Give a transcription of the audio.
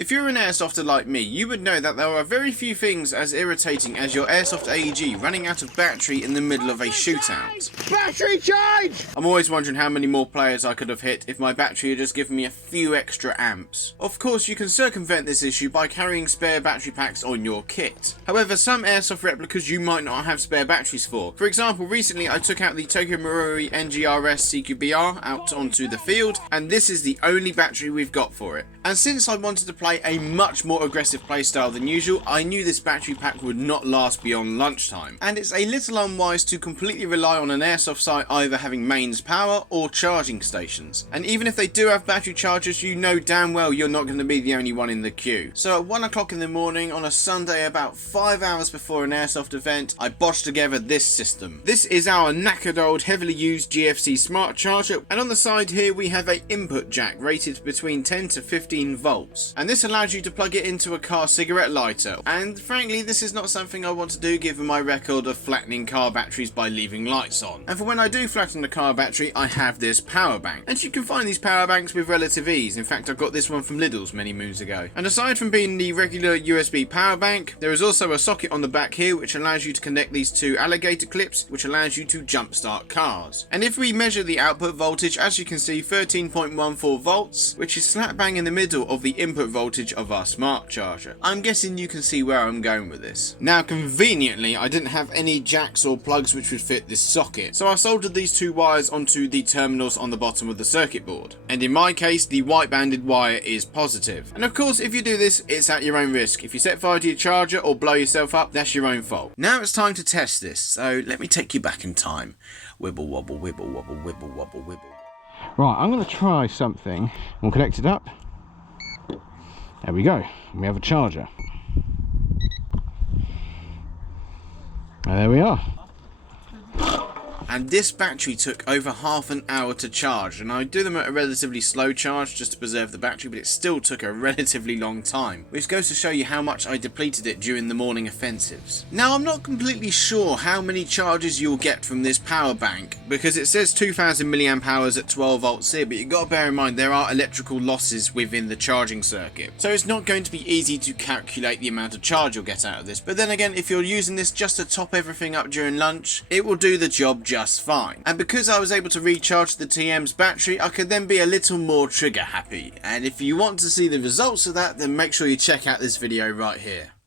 If you're an airsofter like me, you would know that there are very few things as irritating as your airsoft AEG running out of battery in the middle of a shootout. Battery charge! I'm always wondering how many more players I could have hit if my battery had just given me a few extra amps. Of course, you can circumvent this issue by carrying spare battery packs on your kit. However, some airsoft replicas you might not have spare batteries for. For example, recently I took out the TM NGRS CQBR out onto the field, and this is the only battery we've got for it. And since I wanted to play a much more aggressive playstyle than usual, I knew this battery pack would not last beyond lunchtime. And it's a little unwise to completely rely on an airsoft site either having mains power or charging stations. And even if they do have battery chargers, you know damn well you're not going to be the only one in the queue. So at 1 o'clock in the morning on a Sunday, about 5 hours before an airsoft event, I botched together this system. This is our knackered old heavily used GFC smart charger, and on the side here we have a input jack rated between 10 to 15 volts. And this allows you to plug it into a car cigarette lighter, and frankly this is not something I want to do given my record of flattening car batteries by leaving lights on. And for when I do flatten the car battery, I have this power bank, and you can find these power banks with relative ease. In fact, I got this one from Lidl's many moons ago. And aside from being the regular USB power bank, there is also a socket on the back here which allows you to connect these two alligator clips, which allows you to jumpstart cars. And if we measure the output voltage, as you can see, 13.14 volts, which is slap bang in the middle of the input voltage of our smart charger. I'm guessing you can see where I'm going with this. Now conveniently, I didn't have any jacks or plugs which would fit this socket, so I soldered these two wires onto the terminals on the bottom of the circuit board. And in my case, the white banded wire is positive. And of course, if you do this, it's at your own risk. If you set fire to your charger or blow yourself up, that's your own fault. Now it's time to test this, so let me take you back in time. Wibble wobble, wibble wobble, wibble wobble, wibble. Right, I'm going to try something. We'll connect it up. There we go. We have a charger. And there we are. And this battery took over half an hour to charge, and I do them at a relatively slow charge just to preserve the battery, but it still took a relatively long time, which goes to show you how much I depleted it during the morning offensives. Now I'm not completely sure how many charges you'll get from this power bank, because it says 2000 milliamp hours at 12 volts here, but you've got to bear in mind there are electrical losses within the charging circuit, so it's not going to be easy to calculate the amount of charge you'll get out of this. But then again, if you're using this just to top everything up during lunch, it will do the job just fine. And because I was able to recharge the TM's battery, I could then be a little more trigger happy. And if you want to see the results of that, then make sure you check out this video right here.